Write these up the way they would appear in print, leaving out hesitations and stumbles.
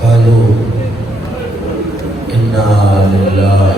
قالوا إنا لله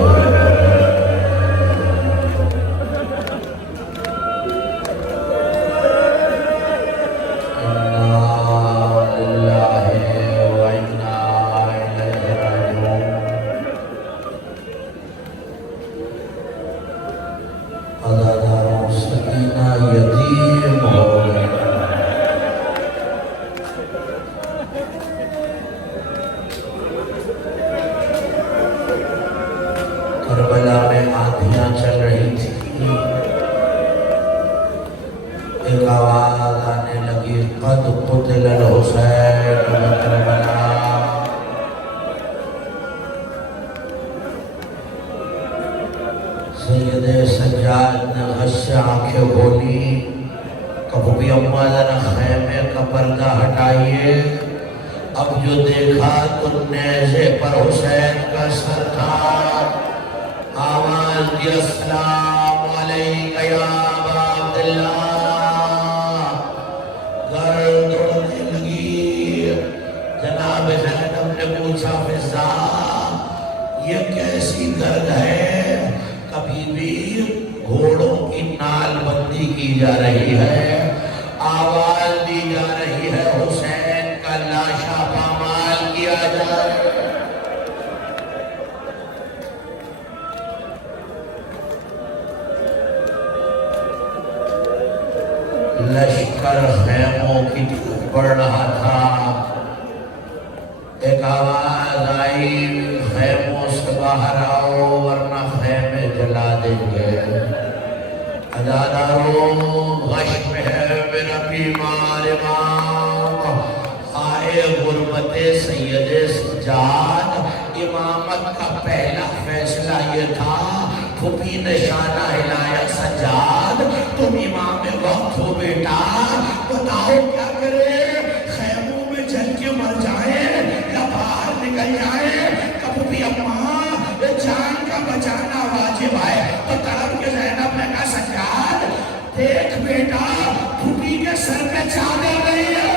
کربلا میں آندھیاں چل رہی تھی، ایک آواز آنے لگی قد قتل الحسین بکربلا۔ سید سجاد نے غش سے آنکھیں کھولی، کبھی بھی اماں ذرا خیمے کا پردہ ہٹائیے، اب جو دیکھا تو نیزے پر حسین کا سر تھا۔ آواز دی السلام علیکہ یا ابا عبداللہ، گرد اڑنے لگی۔ جناب زینب نے پوچھا فضا یہ کیسی گرد ہے؟ کبھی بھی گھوڑوں کی نال بندی کی جا رہی ہے، آواز دی جا رہی ہے حسین کا لاشا پامال کیا جائے۔ لشکر خیموں کی طرف بڑھ رہا تھا، ایک آواز آئی خیموں سے باہر آؤ ورنہ خیمے جلا دیں گے۔ عزاداروں غش میں ہے میرا بیمار امام، آئے غربت سید سجاد۔ امامت کا پہلا فیصلہ یہ تھا، پھوپھی نشانہ ہلایا سجاد تم امام وقت ہو بیٹا، بتاؤ کیا کرے؟ خیموں میں جل کے مر جائیں یا باہر نکل جائیں؟ کبھی بھی اماں جان کا بچانا واجب ہے۔ تو تڑپ کے زینب نے کہا سجاد دیکھ بیٹا پھوپھی کے سر پہ چادر نہیں ہے۔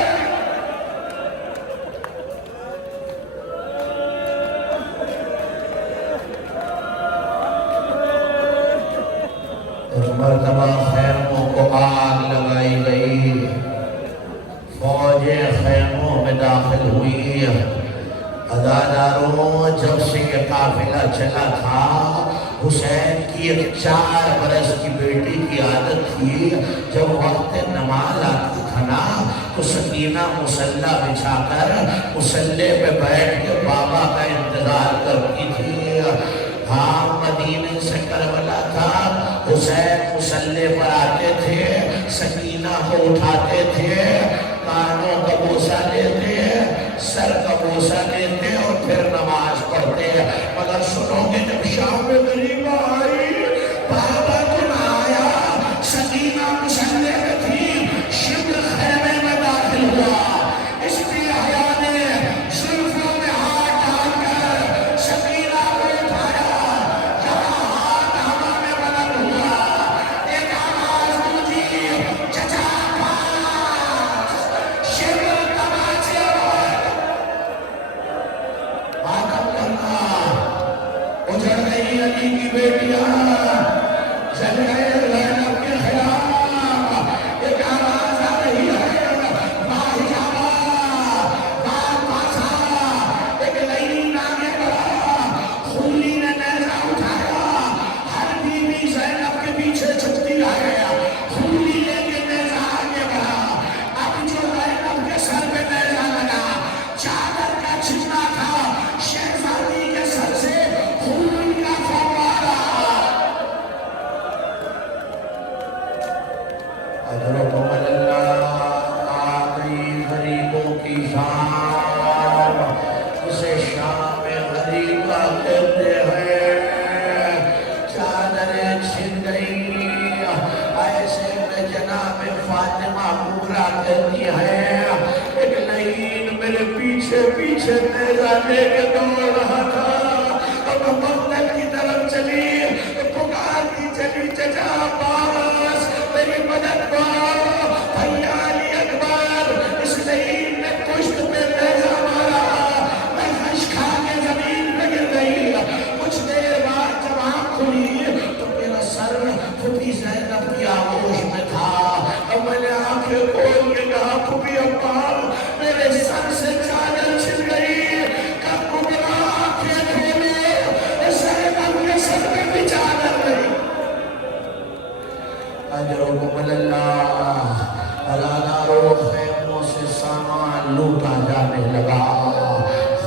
مرتبہ خیموں کو آگ لگائی گئی، فوجیں خیموں میں داخل ہوئی۔ عزاداروں جب سے یہ قافلہ چلا تھا، حسین کی ایک 4 برس کی بیٹی کی عادت تھی، جب وقت نماز آتا تھا نا تو سکینہ مصلی بچھا کر مصلی پہ بیٹھ کے بابا کا انتظار کرتی تھی۔ ہاں مدینے سے کربلا تھا، حسین مصلی پر آتے تھے، سکینہ کو اٹھاتے تھے، کانوں کا بوسہ لیتے، سر کا بوسہ لیتے اور پھر نماز پڑھتے۔ مگر سنو گے جب شام میں غریبہ آئی، بابا کو نہ آیا، سکینہ مصلی میں تھی، شبل خیمے میں داخل ہوا۔ اس لیے حیا نے زلفوں میں ہاتھ ڈال کر سکینہ کو اٹھایا، جہاں ہاتھ ہوا میں بلند ہوا، ایک آواز گونجی چچا پاس، شبل تماچے ماتم کرنا۔ اجڑ گئی علی کی بیٹیاں، جل گئے زینب کے خلاف، ایک آواز آ رہی ہے باحجابہ بات پاسا، ایک لئین آگے بڑھا، خولی نے نیزہ اٹھایا، ہر بیوی زینب کے پیچھے چھپتی ہے، خولی لے کے نیزہ آگے بڑھا۔ اب جو زینب کے سر پہ نیزہ لگا، چادر کا چھلنا تھا، شہزادی کے سر سے خون کا فوارہ۔ حضرتم اللہ آ گئی غریبوں کی شام، اسے شام غریبہ کہتے ہیں۔ چادریں چھن گئی، ایسے میں جناب فاطمہ پورا کہتی ہے، ایک لئین میرے پیچھے پیچھے نیزہ لے کے دوڑ رہا تھا، مقتل کی طرف چلی، پکارتی چلی چچا عباس میری مدد کو، بھیا علی اکبر، اس لعین نے پشت پہ نیزہ مارا، میں خش کھا کے زمین پہ گر گئی۔ کچھ دیر بعد جب آنکھ کھلی تو میرا سر پھوپھی زینب کی آغوش میں تھا، اور میں نے آنکھیں کھول کے کہا پھوپھی ابا میرے سر سے چادر چھن گئی، کب کبرا آنکھیں کھولے زینب کے سر پہ بھی چادر نہیں۔ اجرکم اللہ، الانارو خیموں سے سامان لوٹا جانے لگا،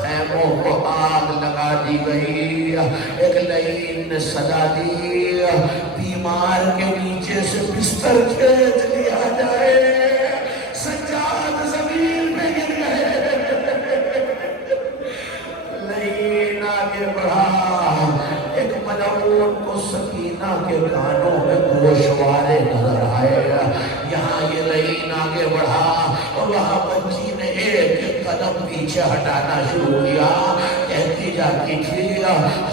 خیموں کو آگ لگا دی گئی، ایک لعین نے صدا دی بیمار کے نیچے سے بستر کھینچ لیا جائے، سجاد زمین پہ گر گئے۔ لعین آگے بڑھا، ایک ملعون کو سکینہ کے کانوں میں گوشوارے نظر آئے، یہاں یہ لعین آگے بڑھا اور وہاں بچی نے ایک قدم پیچھے ہٹانا شروع کیا، کہتی جاتی تھی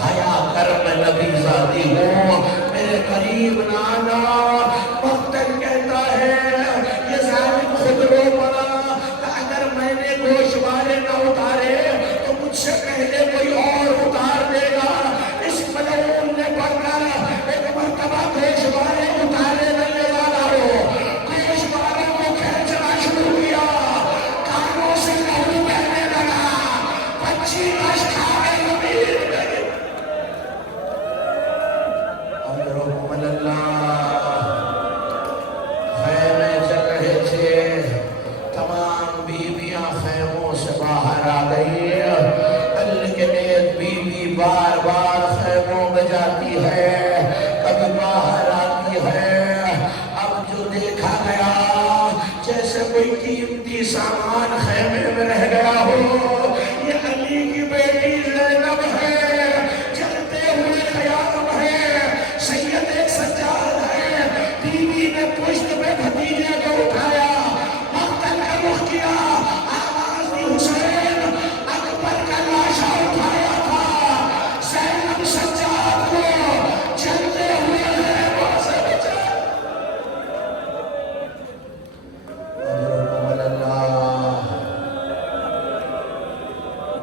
حیا کر میں نبی زادی ہوں، میرے قریب نہ آنا۔ مقتل کہتا ہے یہ ظالم خود رو پڑا کہ اگر میں نے گوشوارے نہ اتارے تو مجھ سے پہلے کوئی اور اتار دے گا۔ اس ملعون نے پڑھ کر ایک مرتبہ گوشوارے اتارے نہیں والا ہو، گوشوارے کو کھینچنا شروع کیا، کانوں سے لہو بہنے لگا، بچی رش کھا گئی زمین پہ۔ اجرکم اللہ، خیمے چل رہے تھے، تمام بیویاں خیموں سے باہر آ گئی، لیکن ایک بیوی بار بار خیموں میں جاتی ہے، کبھی باہر آتی ہے۔ اب جو دیکھا گیا جیسے کوئی قیمتی سامان خیمے میں رہ گیا ہو، یہ علی کی بیٹی زینب ہے، جلتے ہوئے خیام ہے، سید ایک سجاد ہے، بیوی نے پشت پہ بھتیجے کو اٹھایا، مقتل کا رخ کیا، آواز دی حسین، اکبر کا لاشا اٹھایا تھا، زینب سجاد کو جلتے ہوئے خیموں سے بچا۔ اجرکم اللہ،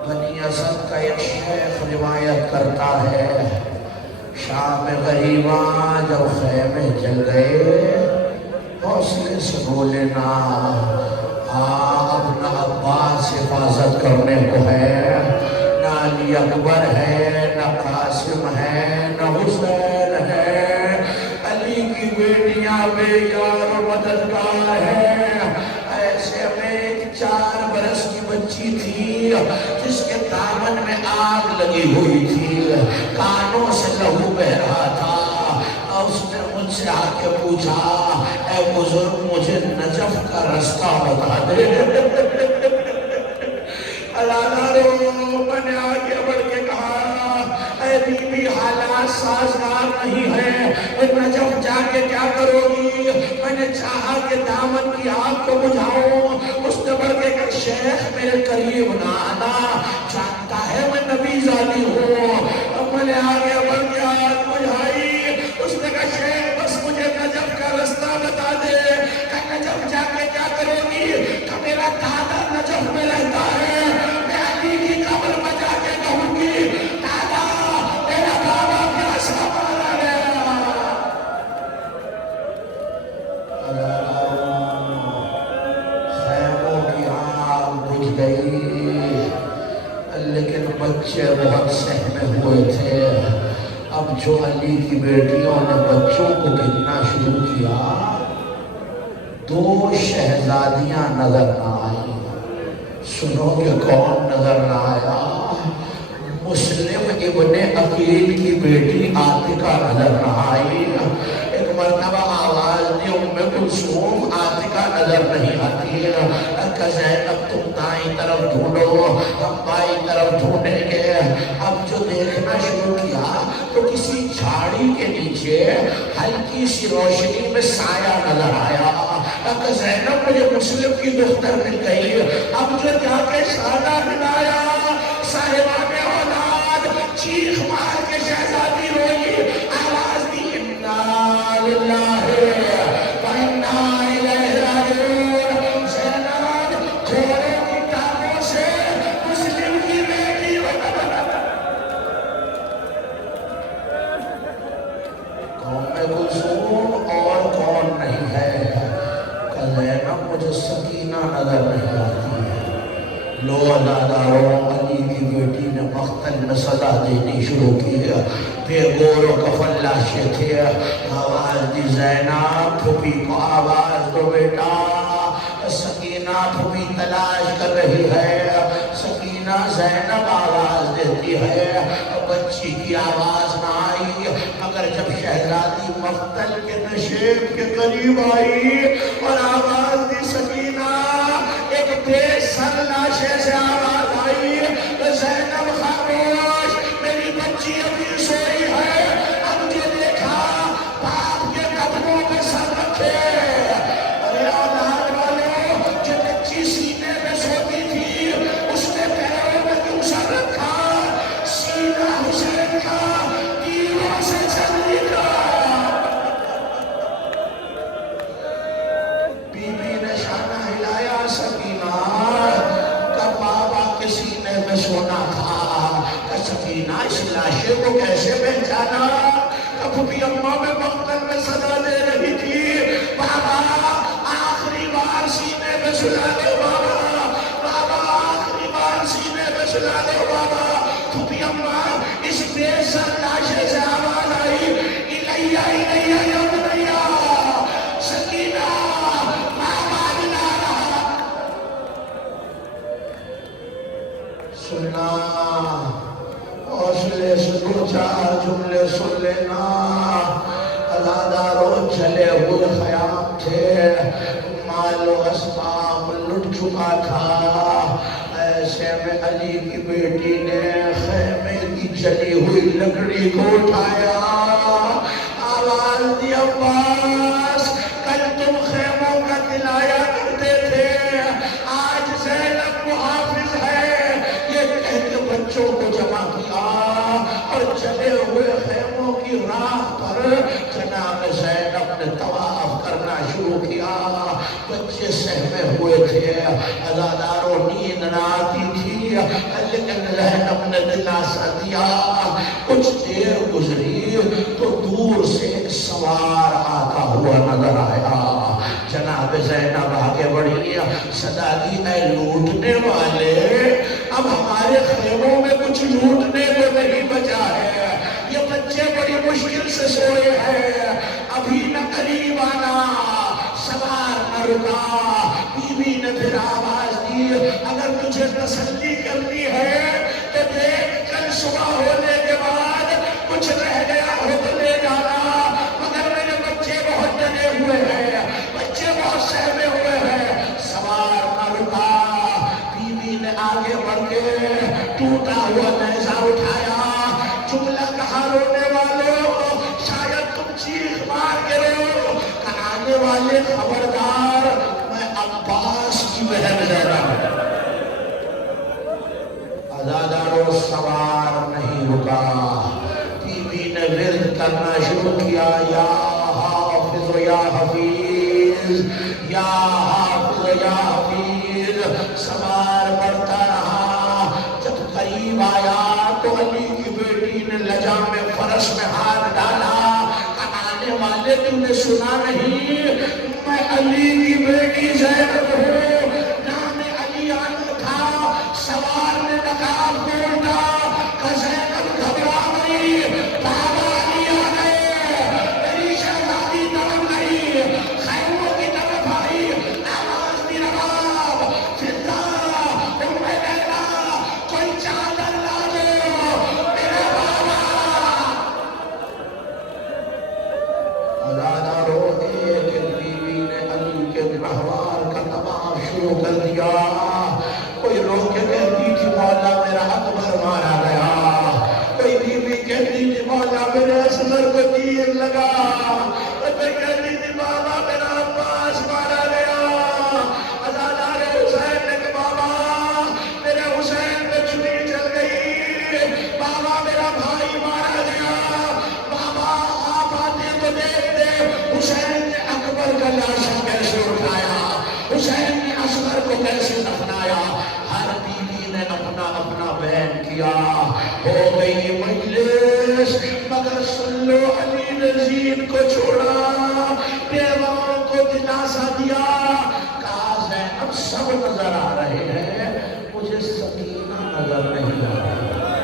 بنی اسد کا ایک شیخ روایت کرتا ہے، شام غریباں جب خیمے چل گئے، حوصلے سے بولے نا اپنا عباس حفاظت کرنے کو ہے، نہ علی اکبر ہے، نہ قاسم ہے، نہ حسین ہے، علی کی بیٹیاں بے یار و مددگار ہیں۔ ایسے میں ایک 4 برس کی بچی تھی جس کے دامن میں آگ لگی ہوئی تھی، کانوں سے لہو بہ رہا تھا، اور اس نے مجھ سے آ کے پوچھا اے بزرگ مجھے نجف کا رستہ بتا دے۔ میں نے آگے بڑھ کے کہا اے بی بی حالات سازگار نہیں ہے، نجف جا کے کیا کرو گی؟ میں نے چاہا کہ دامن کی آگ کو بجھاؤں، اس نے بڑھ کے کہا شیخ میرے قریب نہ آنا، جانتا ہے میں نبی زادی ہوں۔ اب میں نے آگے بڑھ کے آگ بجھائی، اس نے کہا شیخ بس مجھے نجف کا رستہ بتا دے۔ کہ نجف جا کے کیا کرو گی؟ کہ میرا دادا نجف میں رہتا ہے، میں علی کی قبر میں جا کے کہوں گی دادا میرا بابا پیاسا مارا گیا۔ خیموں کی آگ بجھ گئی، لیکن بچے بہت سہمے ہوئے تھے۔ اب جو علی کی بیٹیوں نے بچوں کو گننا شروع کیا، 2 شہزادیاں نظر نہ آئی۔ سنو کہ کون نظر نہ آیا؟ مسلم ابن عقیل کی بیٹی عاتقہ نظر نہ آئی۔ ایک مرتبہ آواز دی ام کلثوم عاتقہ نظر نہیں آتی، کہ زینب تم دائیں طرف ڈھونڈو، ہم بائیں طرف ڈھونڈیں گے۔ اب جو دیکھنا شروع کیا تو کسی جھاڑی کے نیچے ہلکی سی روشنی میں سایہ نظر آیا، کہ زینب مجھے مسلم کی دختر مل گئی۔ اب جو جا کے سایہ ملایا، صاحبان اولاد چیخ مار کے شہزادی روئی، آواز دی انا للہ و انا الیہ راجعون۔ زینب گھوڑے کی ٹانگوں سے مسلم کی بیٹی کلثوم اور کون نہیں ہے کہ زینب مجھے سکینہ نظر نہیں آتی ہے۔ لو عزاداروں، علی کی بیٹی نے مقتل میں صدا دینی شروع کی ہے، بے گور و کفن لاشے تھے۔ آواز دی زینب، پھوپھی کو آواز دو بیٹا، سکینہ پھوپھی تلاش کر رہی ہے۔ سکینہ زینب آواز دیتی ہے، بچی کی آواز نہ آئی، مگر جب شہزادی مقتل کے نشیب کے قریب آئی اور آواز دی سکینہ، ایک بے سر لاشے سے آواز آئی، زینب خاموش، میری بچی ابھی سوئی ہے۔ اب جو دیکھا باپ کے قدموں پہ سر رکھے، ارے اولاد والوں، جو بچی سینے میں سوتی تھی اس نے پیروں میں کیوں سر رکھا؟ سینہ حسین کا تیروں سے چل نکلا۔ بی بی نے شانہ ہلایا، سکینہ کا بابا کے سینے میں سونا تھا، کہ سکینہ اس لاشے کو کیسے پہچانا؟ کہ پھوپھی اماں میں مقتل میں صدا دے رہی تھی، بابا آخری بار سینے میں سلا دو بابا، بابا آخری بار سینے میں سلا دو بابا۔ پھوپھی اماں اس بے سر لاشے سے آواز آئی، الیہ الیہ یا بنیا، سکینہ بابا بلا رہا۔ سننا، حوصلے سے دو چار جملے سن لینا۔ عزاداروں چلے ہوئے خیام تھے، مال و اسباب لٹ چکا تھا، ایسے میں علی کی بیٹی نے خیمے کی جلی ہوئی لکڑی کو اٹھایا، آواز دی عباس، کل تم خیموں کا دلایا کرتے تھے، آج زینب محافظ ہے، یہ کہہ کے بچوں کو جمع کیا اور چلے ہوئے خیموں کی راہ پر جناب زینب نے طواف کرنا شروع کیا۔ بچے سہمے ہوئے تھے، عزاداروں نیند نہ آتی تھی، لیکن زینب نے دلاسا دیا۔ کچھ دیر گزری تو دور سے ایک سوار آتا ہوا نظر آیا۔ جناب زینب آگے بڑھی، صدا دی، اے لوٹنے والے، اب ہمارے خیموں میں کچھ لوٹنے کو نہیں بچا ہے، یہ بچے بڑی مشکل سے سوئے ہیں، ابھی نہ قریب آنا۔ سوار نہ رکا، بی بی نے پھر آواز دی، اگر تجھے تسلی کرنی ہے تو دیکھ کل صبح ہونے کے بعد کچھ رہ گیا ہو تو لے جانا، مگر میرے بچے بہت ڈرے ہوئے ہیں، بچے بہت سہمے ہوئے ہیں۔ سوار نہ رکا، بی بی نے آگے بڑھ کے ٹوٹا ہوا نیزہ اٹھایا، جملہ کہا، رونے والوں شاید تم چیخ مار کے رو، کہانے والے خبردار، میں عباس کی بہن زینب ہوں۔ عزاداروں، سوار نہیں رکا، بی بی نے ورد کرنا شروع کیا، یا حافظ یا حفیظ، یا حافظ یا حفیظ۔ سوار بڑھتا رہا، جب قریب آیا تو علی کی بیٹی نے لجام فرش میں ہاتھ ڈالا، آنے والے تم نے سنا نہیں، میں علی کی بیٹی زینب ہوں، نام علی آنو تھا۔ سوار نے نقاب کھولتا کہ زینب گھبرا گئی، بابا علی آ گئے، میری شہزادی نرم گئی، خیموں کی طرف آئی، آواز دی، نواب فضا ام لیلا، کوئی چادر لا دو، میرے بابا۔ عزاداروں، ایک بیوی نے علی کے گہوار کا طواف شروع کر دیا، کوئی روک کے کہتی تھی، مولا میرا اکبر نظر نہیں آ رہا۔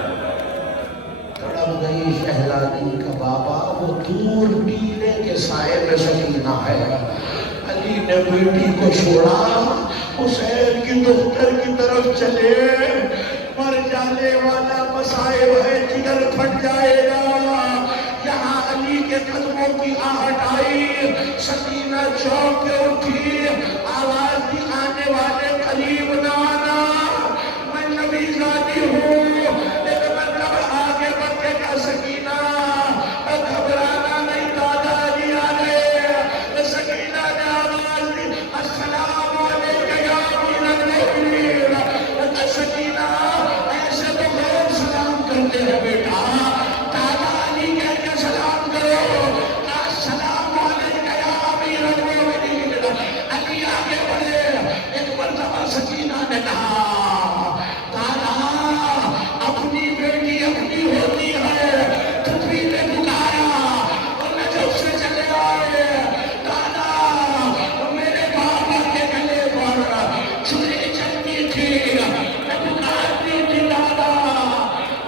تڑپ گئی شہزادی کا بابا، وہ دور ٹیلے کے سائے میں سکینہ ہے۔ علی نے بیٹی کو چھوڑا، حسین کی دختر کی طرف چلے، مر جانے والا مصائب ہے، جگر پھٹ جائے گا۔ یہاں علی کے قدموں کی آہٹ آئی، سکینہ چونک کے اٹھی، آواز دی آنے والے قریب نہ آنا، میں نبی زادی ہوں، لیکن میں کب آگے بڑھ کے کہا سکینہ گھبرانا نہیں، دادا علی آ گئے۔ سکینہ نے آواز دی السلام علیکم یا امیر المؤمنین۔ سکینہ ایسے تو غیر سلام کرتے ہیں بیٹا، دادا علی کہہ کے سلام کرو، السلام علیکم یا امیر المؤمنین۔ علی آگے بڑھے، ایک مرتبہ سکینہ نے کہا دادا اپنی بیٹی اپنی ہوتی ہے، تمہیں نے پکارا اور نجف سے چلے آئے، دادا میرے بابا کے گلے پر چھری چلتی تھی، میں پکارتی تھی دادا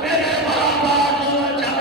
میرے بابا کو جا۔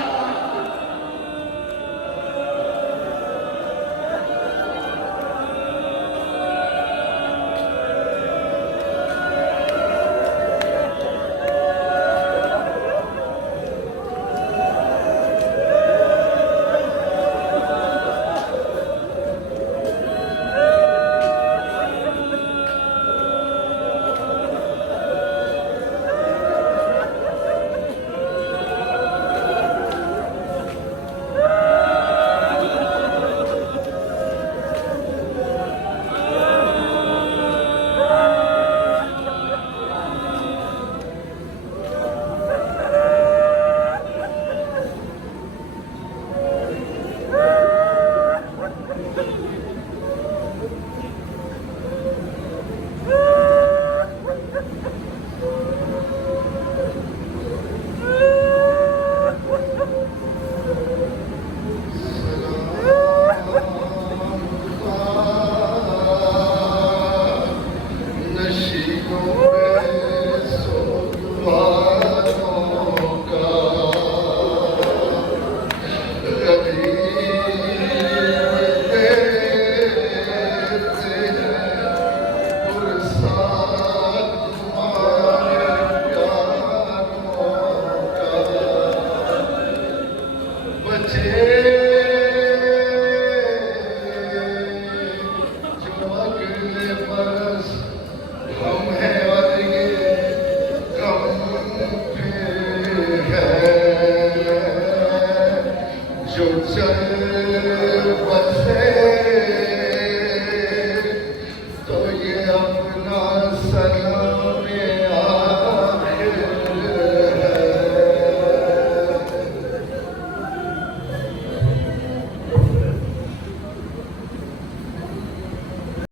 تو یہ اپنا سر